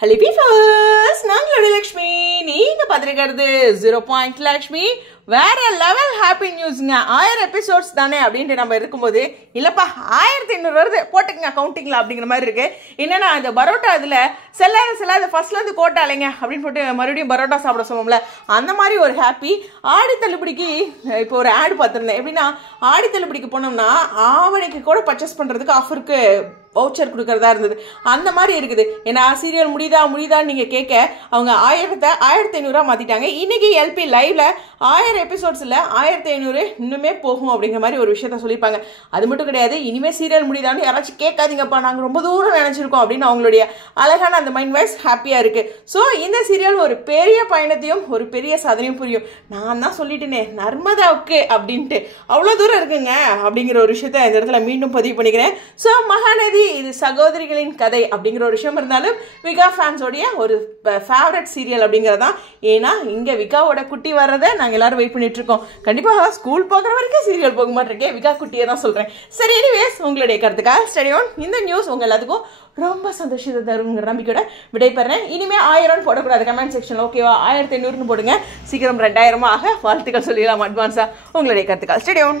Hello பீஃபர்ஸ், நாங்களோட Lakshmi. நீங்க பார்த்துருக்கிறது 0 லக்ஷ்மி. வேற level happy நியூஸ்ங்க. 1000 episodes தானே அப்படின்ட்டு நம்ம இருக்கும்போது, இல்லப்பா 1500 வருது போட்டுக்குங்க கவுண்டிங்ல அப்படிங்கிற மாதிரி இருக்கு. என்னன்னா இந்த பரோட்டா இதுல செல்லாத ஃபர்ஸ்ட்ல இருந்து கோட்டாலைங்க அப்படின்னு போட்டு மறுபடியும் பரோட்டா சாப்பிட சொல்லுவோம்ல, அந்த மாதிரி ஒரு ஹாப்பி. ஆடி தள்ளுபடிக்கு இப்போ ஒரு ஆடு பார்த்துருந்தேன். எப்படின்னா ஆடி தள்ளுபடிக்கு போனோம்னா ஆவணிக்கு கூட பர்ச்சேஸ் பண்றதுக்கு ஆஃபருக்கு வவுச்சர் கொடுக்கறதா இருந்தது. அந்த மாதிரி இருக்குது. ஏன்னா சீரியல் முடியுதான்னு நீங்கள் கேட்க அவங்க 1500 மாற்றிட்டாங்க. இன்னைக்கு எல்பி லைவ்ல 1000 எபிசோட்ஸில் 1500 இன்னுமே போகும் அப்படிங்கிற மாதிரி ஒரு விஷயத்த சொல்லியிருப்பாங்க. அது மட்டும் கிடையாது, இனிமேல் சீரியல் முடியுதான்னு யாராச்சும் கேட்காதீங்கப்பா, நாங்கள் ரொம்ப தூரம் நினச்சிருக்கோம் அப்படின்னு அவங்களுடைய அழகான அந்த மைண்ட் வைஸ் ஹாப்பியாக இருக்குது. ஸோ இந்த சீரியல் ஒரு பெரிய பயணத்தையும் ஒரு பெரிய சாதனையும் புரியும். நான் தான் சொல்லிட்டேனே நர்மதாவுக்கு அப்படின்ட்டு, அவ்வளோ தூரம் இருக்குங்க அப்படிங்கிற ஒரு விஷயத்த இந்த இடத்துல மீண்டும் பதிவு பண்ணிக்கிறேன். ஸோ மகாநதி இது சகோதரிகளின் கதை அப்படிங்கிற ஒரு விஷயம் இருந்தாலும் விகா ஃபேன்ஸோடைய ஒரு ஃபேவரட் சீரியல் அப்படிங்கிறதான். ஏன்னா இங்கே விகாவோட குட்டி வர்றதை நாங்கள் எல்லாரும் வெயிட் பண்ணிட்டு இருக்கோம். கண்டிப்பாக ஸ்கூல் போகிற வரைக்கும் சீரியல் போக மாட்டிருக்கேன், விகா குட்டியை தான் சொல்கிறேன். சரி, எனிவேஸ் உங்களுடைய கருத்துக்காக ஸ்டடியோன் இந்த நியூஸ் உங்கள் எல்லாத்துக்கும் ரொம்ப சந்தோஷத்தை தருங்கிற நம்பிக்கையோட விடைபெறேன். இனிமேல் 1000 போடக்கூடாது கமெண்ட் செக்ஷன், ஓகேவா? 1500 போடுங்க. சீக்கிரம் 2000 ஆக வாழ்த்துக்கள் சொல்லிடலாம் அட்வான்ஸாக. உங்களுடைய கருத்துக்காக ஸ்டடியோன்.